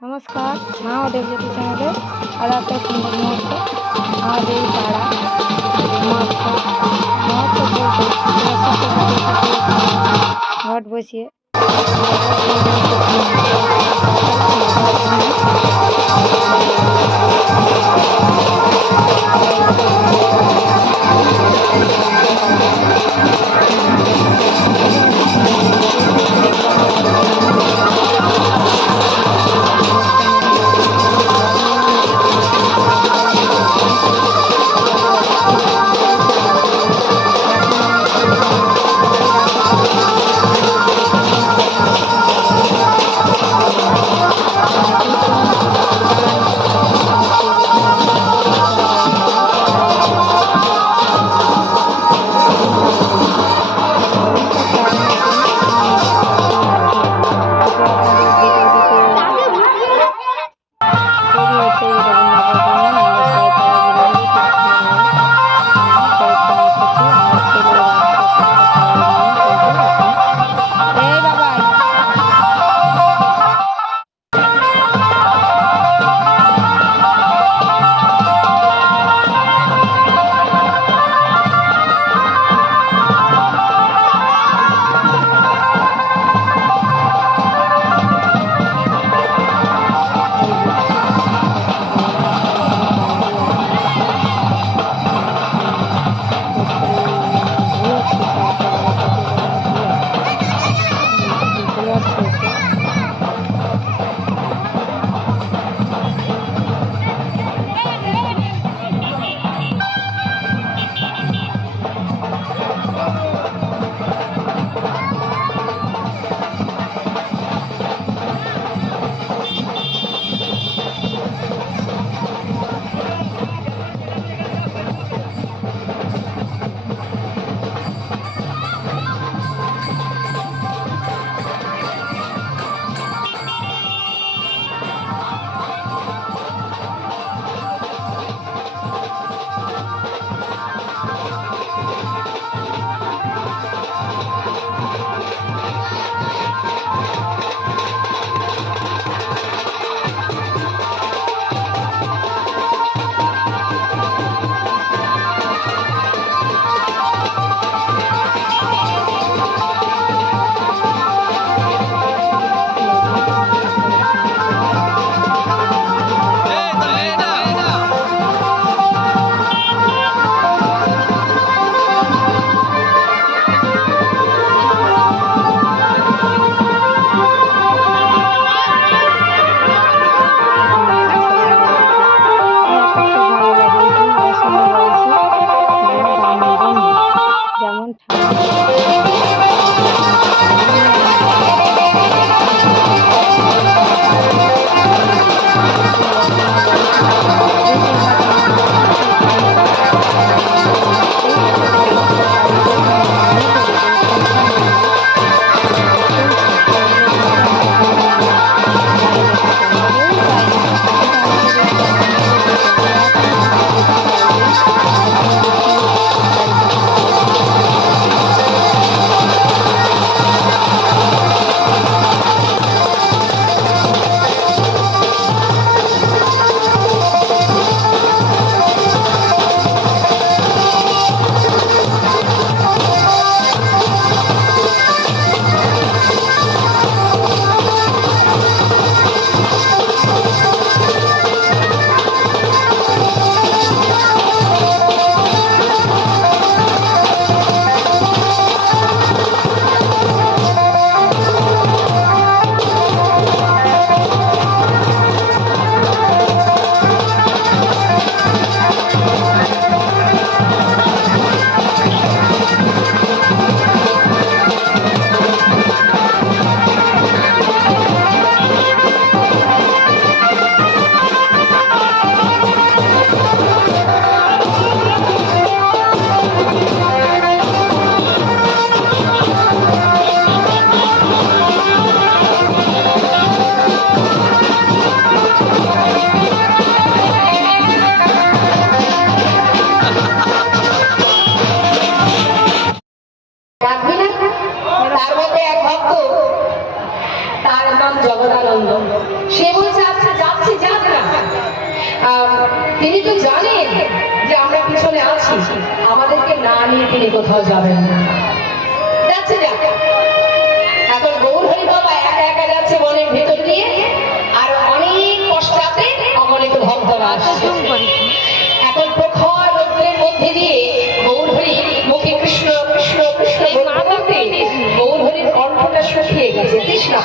नमस्कार हाँ देव ज्योति चैनल अलग अलग सुंदर मुहूर्त हाँ देव सारा घट बसिए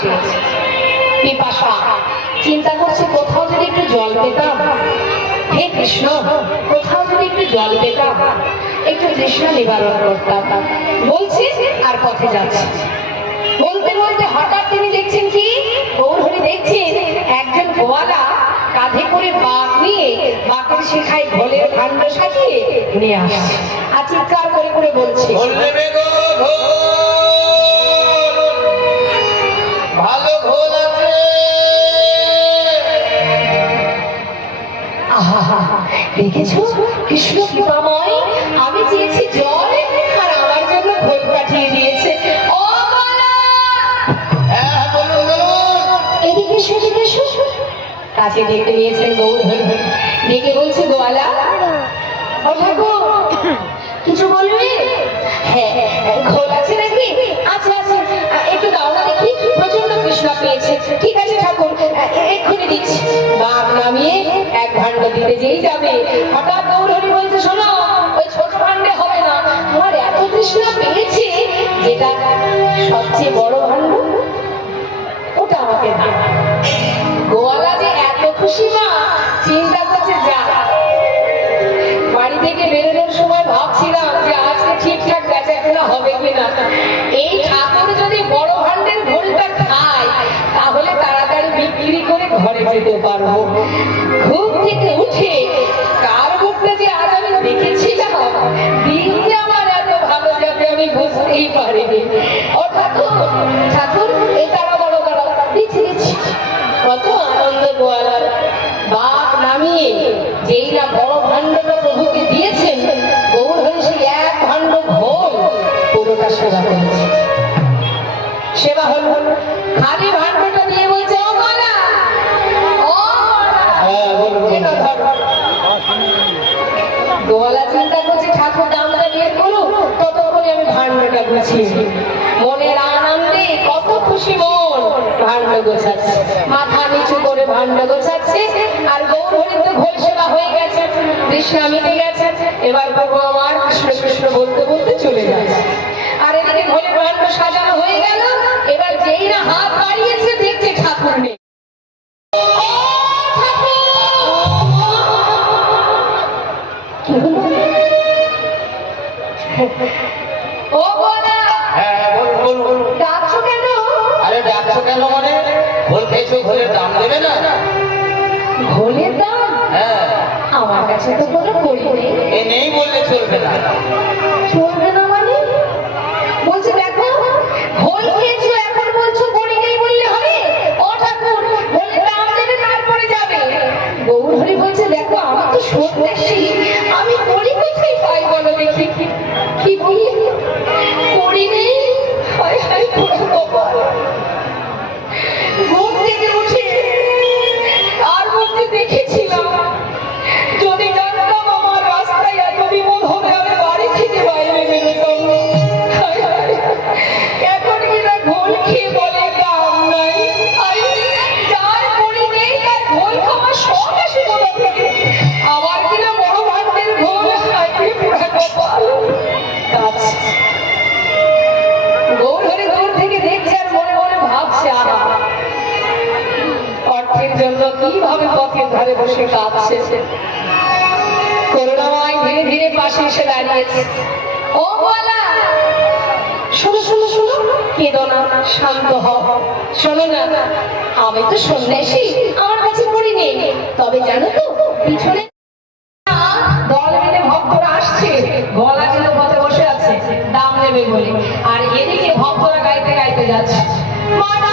পেয়েছে পিপাসা। চিন্তা করছে, কোথাও যদি একটু জল পেতাম। হে কৃষ্ণ, কোথাও যদি একটু জল পেতাম। একটু তৃষ্ণা নিবারণ করতাম। বলছে, আর পথে যাচ্ছে। বলতে বলতে হঠাৎ তিনি দেখছেন কি? গৌরহরি দেখছেন, একজন গোয়ালা কাঁধে করে বাঘ নিয়ে বাঘের শেখায় ঘোলের ভাণ্ড সাজিয়ে নিয়ে আসছে। আর চিৎকার করে করে বলছে ভালো ঘোল আছে। আহা দেখেছ? কৃষ্ণ কৃপাময় আমি চেয়েছি জল আর আমার জন্য ঘোল পাঠিয়ে দিয়েছে। ও! হ্যাঁ বলুন বলুন। এদিকে এসো, এদিকে এসো। কাছে ডেকে নিয়েছেন গৌর ডেকে বলছে গোয়ালা ও ঠাকুর তৃষ্ণা পেয়েছে। ঠিক আছে, ঠাকুর এক্ষুনি দিচ্ছি। বাঘ নামিয়ে এক ভাণ্ড দিতে যেই যাবে, হঠাৎ গৌরহরি বলছে, শোনো, ওই ছোট ভাণ্ডে হবে না। আমার এত তৃষ্ণা পেয়েছে যেটা সবচেয়ে বড় ভাণ্ড ওটা আমাকে গোয়ালা যে এত খুশি মা, চিন্তা করছে, যা। বাড়ি থেকে বেরোনোর সময় ভাবছিলাম যে আজকে ঠিকঠাক বেচা কেনা হবে কিনা। এই ঠাকুর যদি বড় ঘরে যেতে পারব। ঘুম থেকে উঠে কার মুখটা যে আজ আমি দেখেছিলাম? দিন আমার এত ভালো যাবে আমি বুঝতেই পারিনি। কত আনন্দ গোয়ালার। বাপ নামিয়ে যেই বড় ভাণ্ডটা প্রভুকে দিয়েছেন, গৌর সেই এক ভাণ্ড ঘোল পুরোটা সেবা করেছে। সেবা হল খালি ভাণ্ডটা নিই। মনের আনন্দে কত খুশি মন। ভাণ্ড গোছাচ্ছে। মাথা নিচু করে ভাণ্ড গোছাচ্ছে। আর গৌরহরি তো ঘোল হয়ে গেছে। কৃষ্ণা মিটে গেছে। এবার প্রভু আমার কৃষ্ণ কৃষ্ণ বলতে বলতে চলে যাচ্ছে। আর এদিকে ঘোলে ভাণ্ড সাজানো হয়ে গেল। এবার যেই না হাত বাড়িয়েছে, দেখছে ঠাকুর নেই। ও ঠাকুর! ঘোল খেয়েছো ঘোলের দাম দেবে না? ঘোলের দাম? হ্যাঁ। আমার কাছে তো কোনো করি নেই। এ নেই বললে চলবে না। চলবে না মানে? বলছে দেখো ঘোল খেয়েছো এখন বলছো করি নেই বললে হবে? ও ঠাকুর ঘোলের দাম দেবে তারপরে যাবে। গৌরহরি বলছে দেখো আমার তো সন্ন্যাসী আমি করি কোথায় পাই বলো দেখি? পথের বসে কাঁদছে করুণাময় ধীরে ধীরে পাশে এসে দাঁড়িয়েছে। ও বলা শোনো শোনো শোনো। কেঁদো না, শান্ত হও। শোনো না, আমি তো সন্ন্যাসী, আমার কাছে পড়ি নেই। তবে জানো তো, পিছনে দল মিলে ভক্তরা আসছে। গলা কিন্তু পথে বসে আছে, দাম নেবে বলে। আর এদিকে ভক্তরা গাইতে গাইতে যাচ্ছে। মানা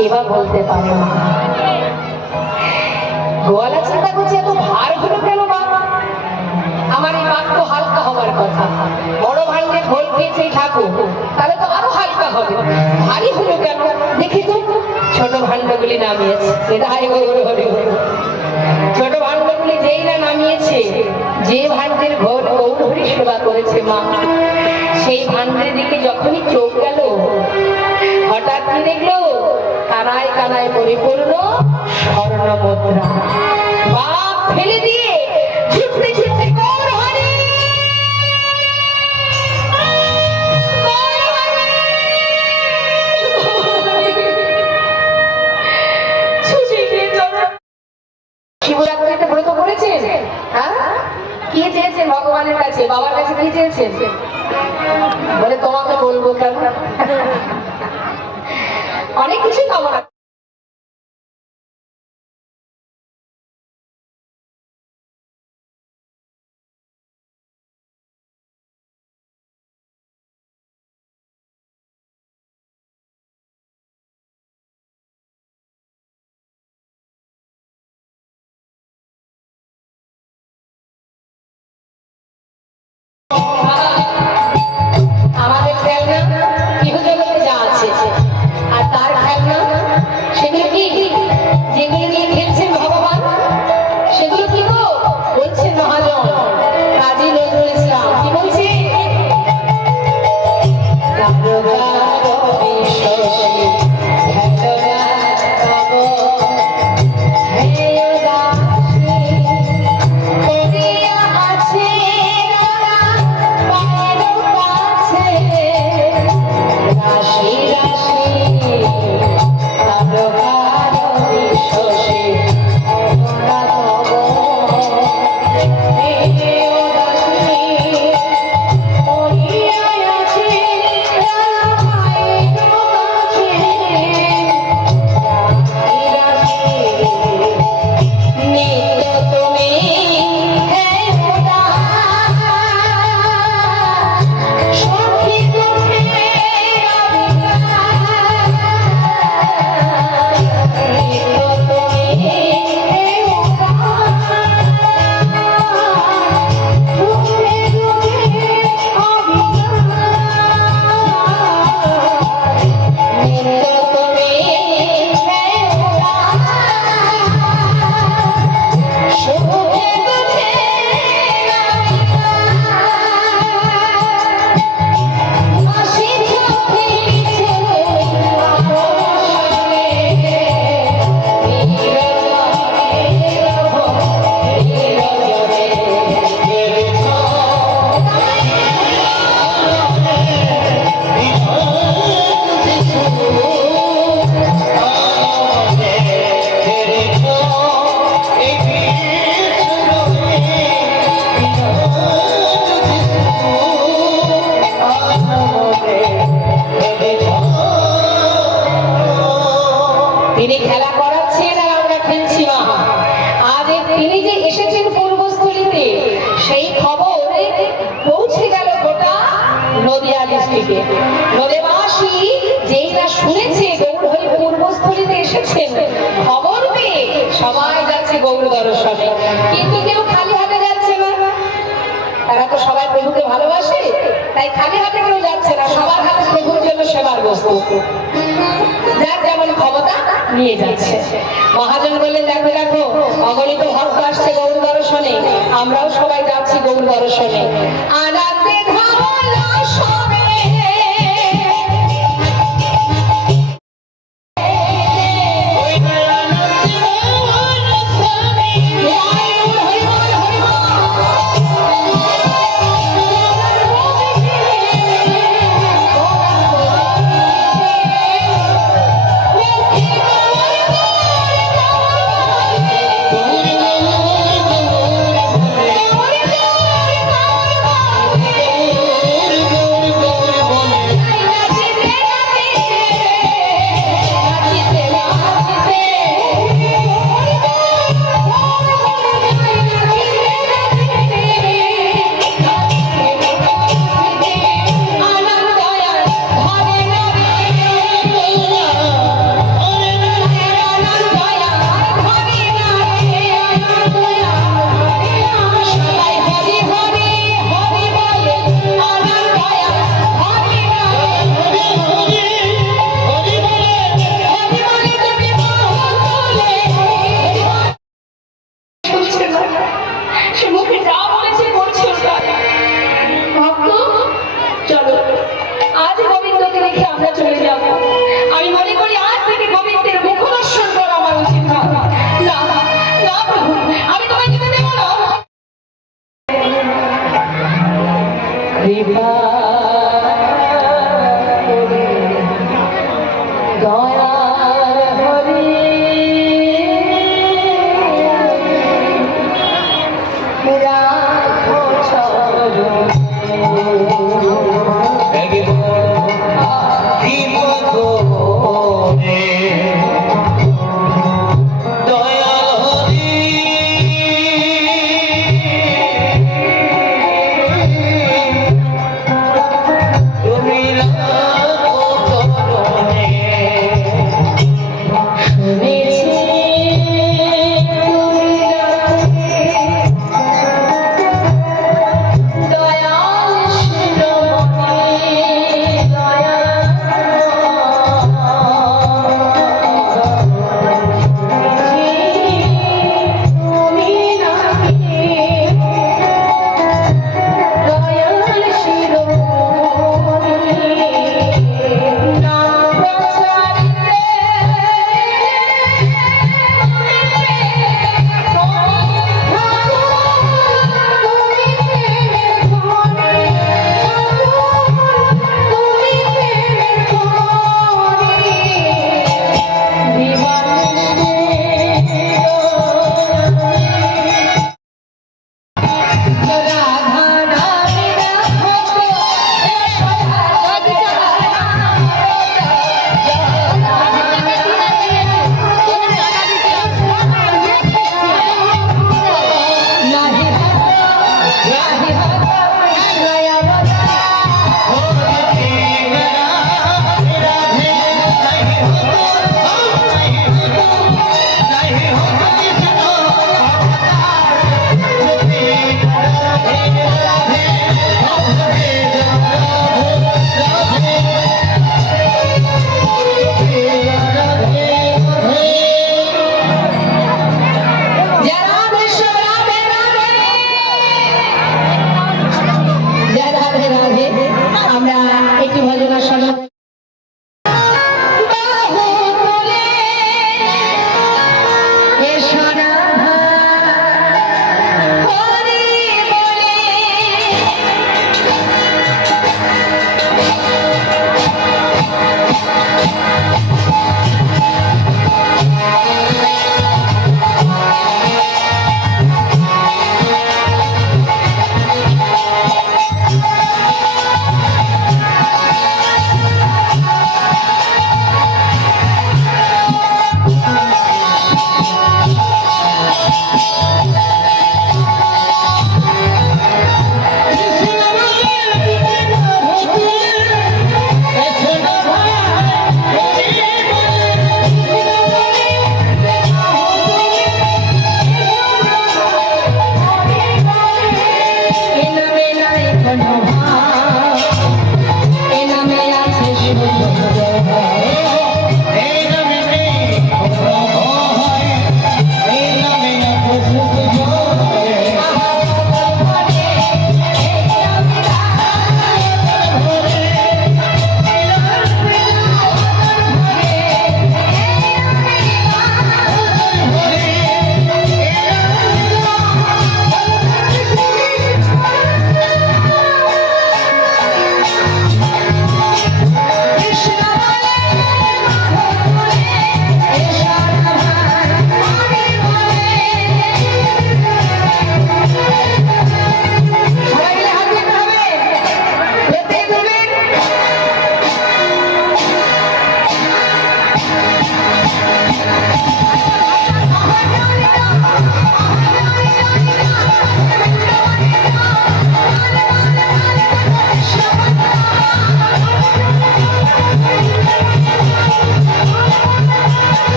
কেবা বলতে পারে না। গোয়ালা চিন্তা করছে এত ভার হলো কেন মা? আমার এই বাক্য হালকা হবার কথা। বড় ভাইকে ভোল খেয়েছে ঠাকুর। তাহলে তো আরও হালকা হবে। ভারী হলো কেন? দেখি তো। ছোট ভাণ্ডগুলি নামিয়েছে। এটাই গৌর হরি হরি। ছোট ভাণ্ডগুলি যেই না নামিয়েছে, যে ভাণ্ডের ঘর গৌর সেবা করেছে মা। সেই ভাণ্ডের দিকে যখনই চোখ গেল, হঠাৎ কি দেখল? কানায় কানায় পরিপূর্ণ স্বর্ণ মুদ্রা বাপ ফেলে দিয়ে ছুটতে আর তার খেলনা সেগুলো কি? যেগুলো সবাই যাচ্ছে গৌর দর্শনে। কিন্তু কেউ খালি হাতে যাচ্ছে না। তারা তো সবাই প্রভুকে ভালোবাসে, তাই খালি হাতে কেউ যাচ্ছে না। সবার হাতে প্রভুর জন্য সেবার বস্তু। যার যেমন ক্ষমতা নিয়ে যাচ্ছে। মহাজন বললেন, দেখো দেখো, অগণিত ভক্ত আসছে গৌর দর্শনে। আমরাও সবাই যাচ্ছি গৌর দর্শনে। আনাতে ধামলা সবে।